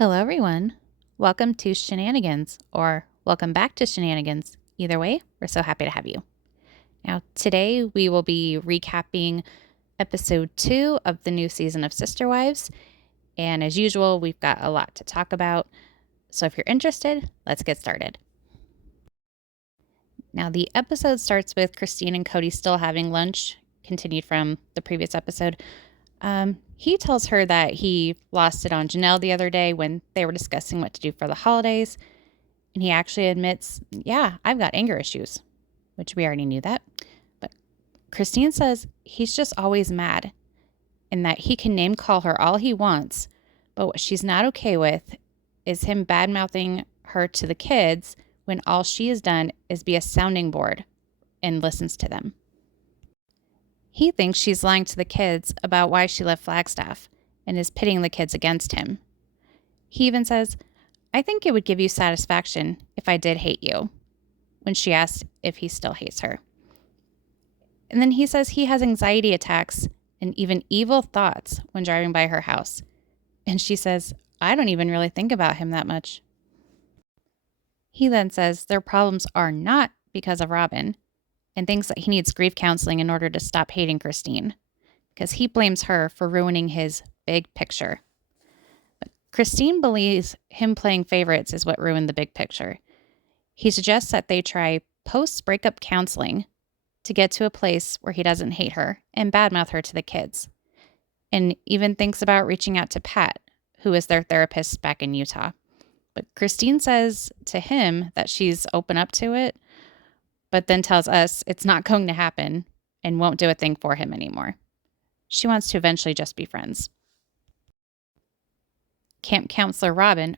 Hello, everyone. Welcome to Shenanigans, or welcome back to Shenanigans. Either way, we're so happy to have you. Now, today we will be recapping episode 2 of the new season of Sister Wives. And as usual, we've got a lot to talk about. So if you're interested, let's get started. Now, the episode starts with Christine and Cody still having lunch, continued from the previous episode. He tells her that he lost it on Janelle the other day when they were discussing what to do for the holidays. And he actually admits, yeah, I've got anger issues, which we already knew that. But Christine says he's just always mad and that he can name call her all he wants. But what she's not okay with is him bad-mouthing her to the kids when all she has done is be a sounding board and listens to them. He thinks she's lying to the kids about why she left Flagstaff and is pitting the kids against him. He even says, I think it would give you satisfaction if I did hate you, when she asks if he still hates her. And then he says he has anxiety attacks and even evil thoughts when driving by her house. And she says, I don't even really think about him that much. He then says their problems are not because of Robyn, and thinks that he needs grief counseling in order to stop hating Christine, because he blames her for ruining his big picture. But Christine believes him playing favorites is what ruined the big picture. He suggests that they try post-breakup counseling to get to a place where he doesn't hate her and badmouth her to the kids, and even thinks about reaching out to Pat, who is their therapist back in Utah. But Christine says to him that she's open up to it, but then tells us it's not going to happen and won't do a thing for him anymore. She wants to eventually just be friends. Camp counselor Robyn,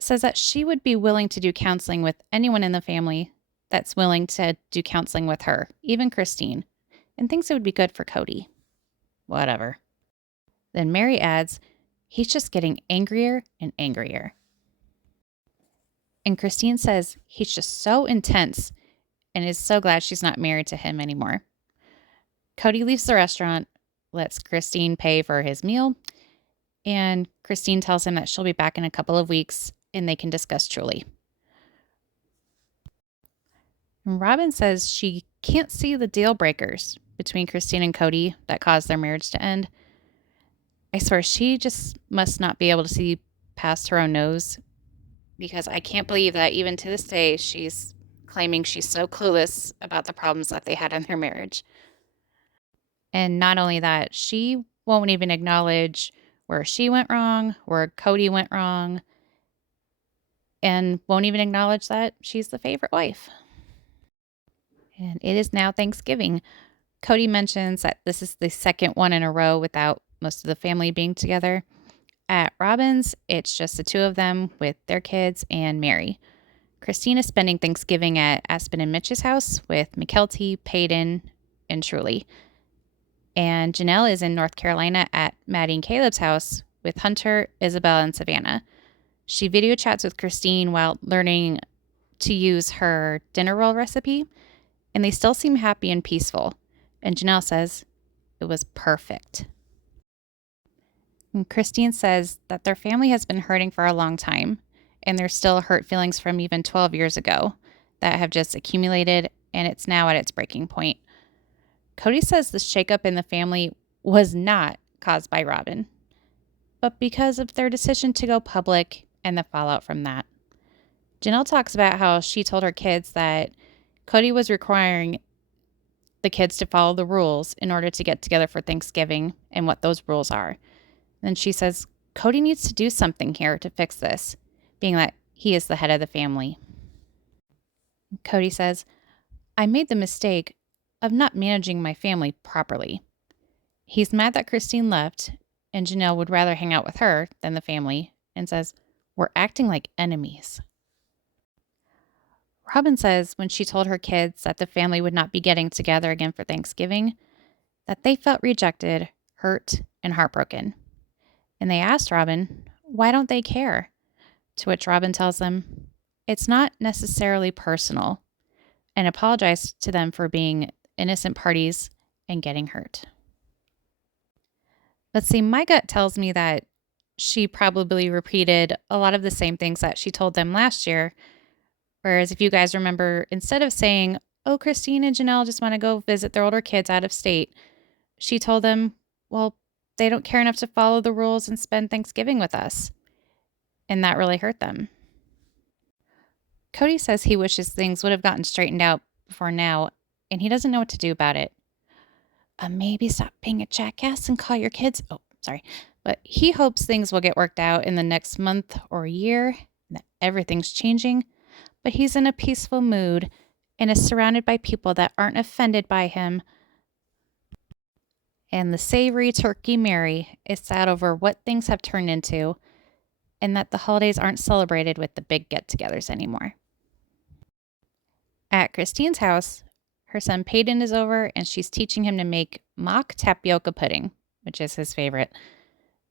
says that she would be willing to do counseling with anyone in the family that's willing to do counseling with her, even Christine, and thinks it would be good for Cody. Whatever. Then Mary adds, he's just getting angrier and angrier. And Christine says he's just so intense and is so glad she's not married to him anymore. Cody leaves the restaurant, lets Christine pay for his meal, and Christine tells him that she'll be back in a couple of weeks and they can discuss truly. And Robyn says she can't see the deal breakers between Christine and Cody that caused their marriage to end. I swear she just must not be able to see past her own nose, because I can't believe that even to this day, she's claiming she's so clueless about the problems that they had in their marriage. And not only that, she won't even acknowledge where she went wrong, where Cody went wrong, and won't even acknowledge that she's the favorite wife. And it is now Thanksgiving. Cody mentions that this is the second one in a row without most of the family being together. At Robyn's, it's just the two of them with their kids and Mary. Christine is spending Thanksgiving at Aspen and Mitch's house with McKelty, Peyton, and Truly. And Janelle is in North Carolina at Maddie and Caleb's house with Hunter, Isabel, and Savannah. She video chats with Christine while learning to use her dinner roll recipe, and they still seem happy and peaceful. And Janelle says, it was perfect. And Christine says that their family has been hurting for a long time, and there's still hurt feelings from even 12 years ago that have just accumulated, and it's now at its breaking point. Cody says the shakeup in the family was not caused by Robyn, but because of their decision to go public and the fallout from that. Janelle talks about how she told her kids that Cody was requiring the kids to follow the rules in order to get together for Thanksgiving and what those rules are. Then she says, Cody needs to do something here to fix this, being that he is the head of the family. Cody says, I made the mistake of not managing my family properly. He's mad that Christine left, and Janelle would rather hang out with her than the family, and says, we're acting like enemies. Robyn says when she told her kids that the family would not be getting together again for Thanksgiving, that they felt rejected, hurt, and heartbroken. And they asked Robyn, why don't they care? To which Robyn tells them, it's not necessarily personal, and apologized to them for being innocent parties and getting hurt. Let's see, my gut tells me that she probably repeated a lot of the same things that she told them last year. Whereas if you guys remember, instead of saying, "Oh, Christine and Janelle just want to go visit their older kids out of state," she told them, "Well, they don't care enough to follow the rules and spend Thanksgiving with us." And that really hurt them. Cody says he wishes things would have gotten straightened out before now, and he doesn't know what to do about it. Maybe stop being a jackass and call your kids. Oh, sorry. But he hopes things will get worked out in the next month or year, and that everything's changing. But he's in a peaceful mood and is surrounded by people that aren't offended by him. And the savory turkey Mary is sad over what things have turned into, and that the holidays aren't celebrated with the big get-togethers anymore. At Christine's house, her son Peyton is over and she's teaching him to make mock tapioca pudding, which is his favorite.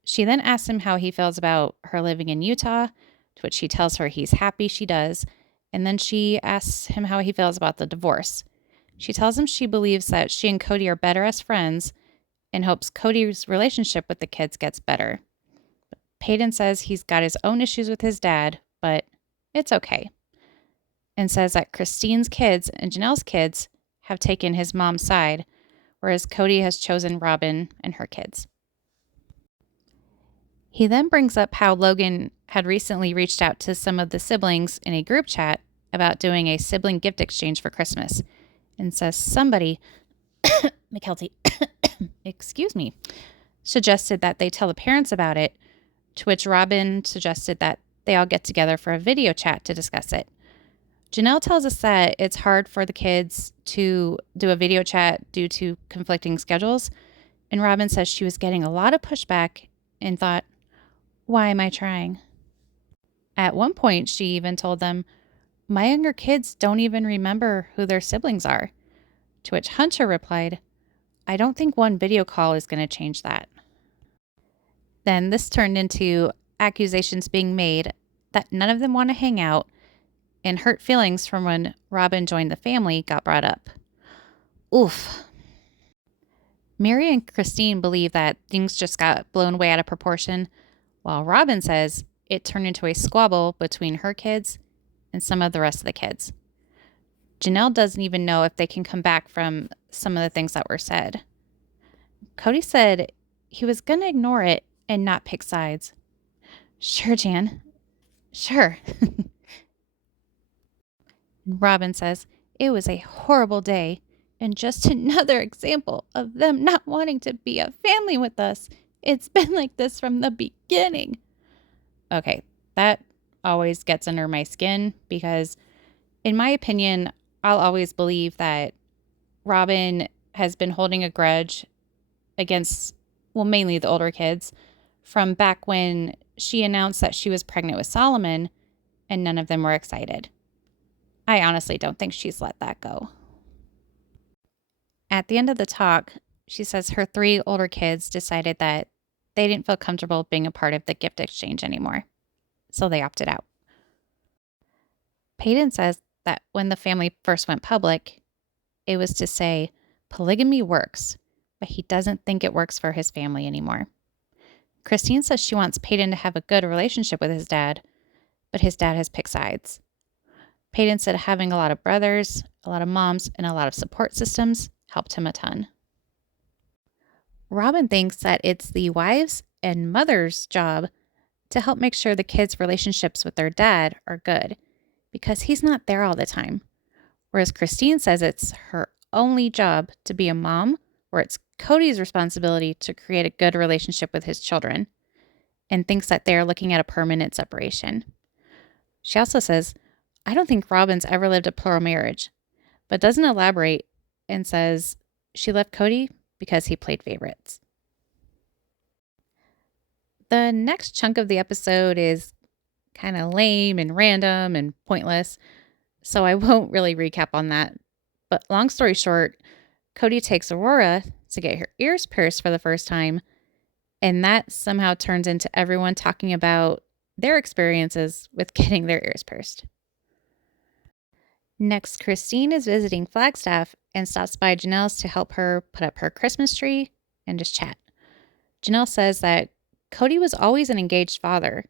She then asks him how he feels about her living in Utah, to which he tells her he's happy she does, and then she asks him how he feels about the divorce. She tells him she believes that she and Cody are better as friends and hopes Cody's relationship with the kids gets better. Peyton says he's got his own issues with his dad, but it's okay, and says that Christine's kids and Janelle's kids have taken his mom's side, whereas Cody has chosen Robyn and her kids. He then brings up how Logan had recently reached out to some of the siblings in a group chat about doing a sibling gift exchange for Christmas, and says somebody, McKelty, excuse me, suggested that they tell the parents about it, to which Robyn suggested that they all get together for a video chat to discuss it. Janelle tells us that it's hard for the kids to do a video chat due to conflicting schedules, and Robyn says she was getting a lot of pushback and thought, "Why am I trying?" At one point, she even told them, "My younger kids don't even remember who their siblings are," to which Hunter replied, "I don't think one video call is going to change that." Then this turned into accusations being made that none of them want to hang out, and hurt feelings from when Robyn joined the family got brought up. Oof. Mary and Christine believe that things just got blown way out of proportion, while Robyn says it turned into a squabble between her kids and some of the rest of the kids. Janelle doesn't even know if they can come back from some of the things that were said. Cody said he was going to ignore it and not pick sides. "Sure, Jan. Sure." Robyn says, "It was a horrible day and just another example of them not wanting to be a family with us. It's been like this from the beginning." Okay, that always gets under my skin because, in my opinion, I'll always believe that Robyn has been holding a grudge against, well, mainly the older kids from back when she announced that she was pregnant with Solomon and none of them were excited. I honestly don't think she's let that go. At the end of the talk, she says her 3 older kids decided that they didn't feel comfortable being a part of the gift exchange anymore, so they opted out. Peyton says that when the family first went public, it was to say polygamy works, but he doesn't think it works for his family anymore. Christine says she wants Peyton to have a good relationship with his dad, but his dad has picked sides. Peyton said having a lot of brothers, a lot of moms, and a lot of support systems helped him a ton. Robyn thinks that it's the wives' and mother's job to help make sure the kids' relationships with their dad are good, because he's not there all the time. Whereas Christine says it's her only job to be a mom, where it's Cody's responsibility to create a good relationship with his children, and thinks that they're looking at a permanent separation. She also says, "I don't think Robyn's ever lived a plural marriage," but doesn't elaborate and says she left Cody because he played favorites. The next chunk of the episode is kind of lame and random and pointless, so I won't really recap on that. But long story short, Cody takes Aurora to get her ears pierced for the first time, and that somehow turns into everyone talking about their experiences with getting their ears pierced. Next, Christine is visiting Flagstaff and stops by Janelle's to help her put up her Christmas tree and just chat. Janelle says that Cody was always an engaged father,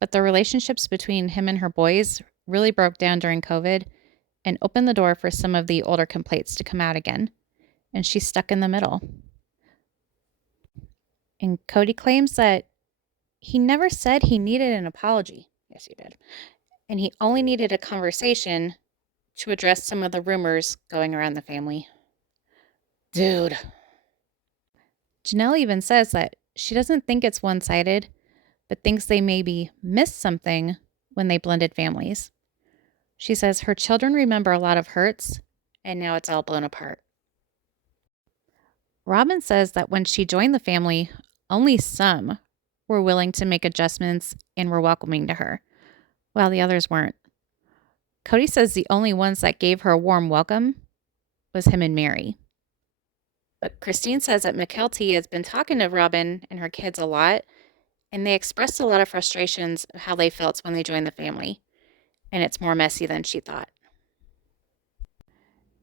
but the relationships between him and her boys really broke down during COVID and opened the door for some of the older complaints to come out again, and she's stuck in the middle. And Cody claims that he never said he needed an apology. Yes, he did. And he only needed a conversation to address some of the rumors going around the family. Dude. Janelle even says that she doesn't think it's one-sided, but thinks they maybe missed something when they blended families. She says her children remember a lot of hurts, and now it's all blown apart. Robyn says that when she joined the family, only some were willing to make adjustments and were welcoming to her, while the others weren't. Cody says the only ones that gave her a warm welcome was him and Mary. But Christine says that McKelty has been talking to Robyn and her kids a lot, and they expressed a lot of frustrations of how they felt when they joined the family, and it's more messy than she thought.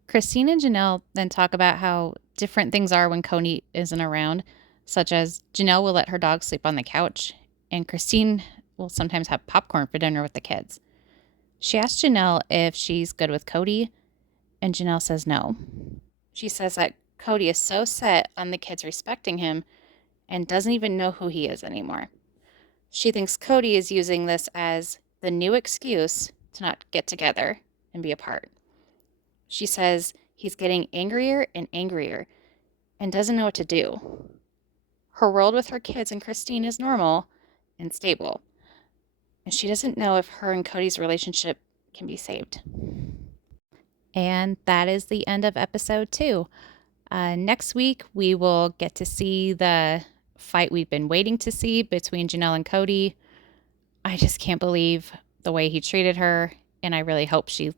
Christine and Janelle then talk about how different things are when Cody isn't around, such as Janelle will let her dog sleep on the couch, and Christine will sometimes have popcorn for dinner with the kids. She asks Janelle if she's good with Cody, and Janelle says no. She says that Cody is so set on the kids respecting him and doesn't even know who he is anymore. She thinks Cody is using this as the new excuse to not get together and be apart. She says he's getting angrier and angrier and doesn't know what to do. Her world with her kids and Christine is normal and stable, and she doesn't know if her and Cody's relationship can be saved. And that is the end of episode 2. Next week, we will get to see the fight we've been waiting to see between Janelle and Cody. I just can't believe the way he treated her, and I really hope she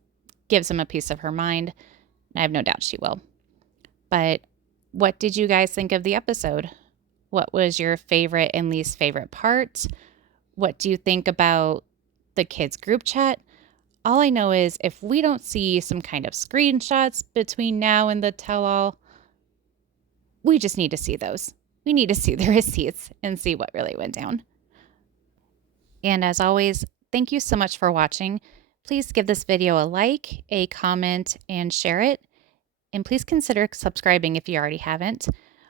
gives him a piece of her mind. I have no doubt she will. But what did you guys think of the episode? What was your favorite and least favorite part? What do you think about the kids' group chat? All I know is if we don't see some kind of screenshots between now and the tell-all, we just need to see those. We need to see the receipts and see what really went down. And as always, thank you so much for watching. Please give this video a like, a comment, and share it. And please consider subscribing if you already haven't.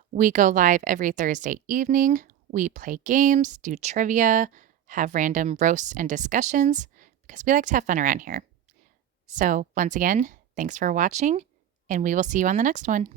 We go live every Thursday evening. We play games, do trivia, have random roasts and discussions because we like to have fun around here. So once again, thanks for watching, and we will see you on the next one.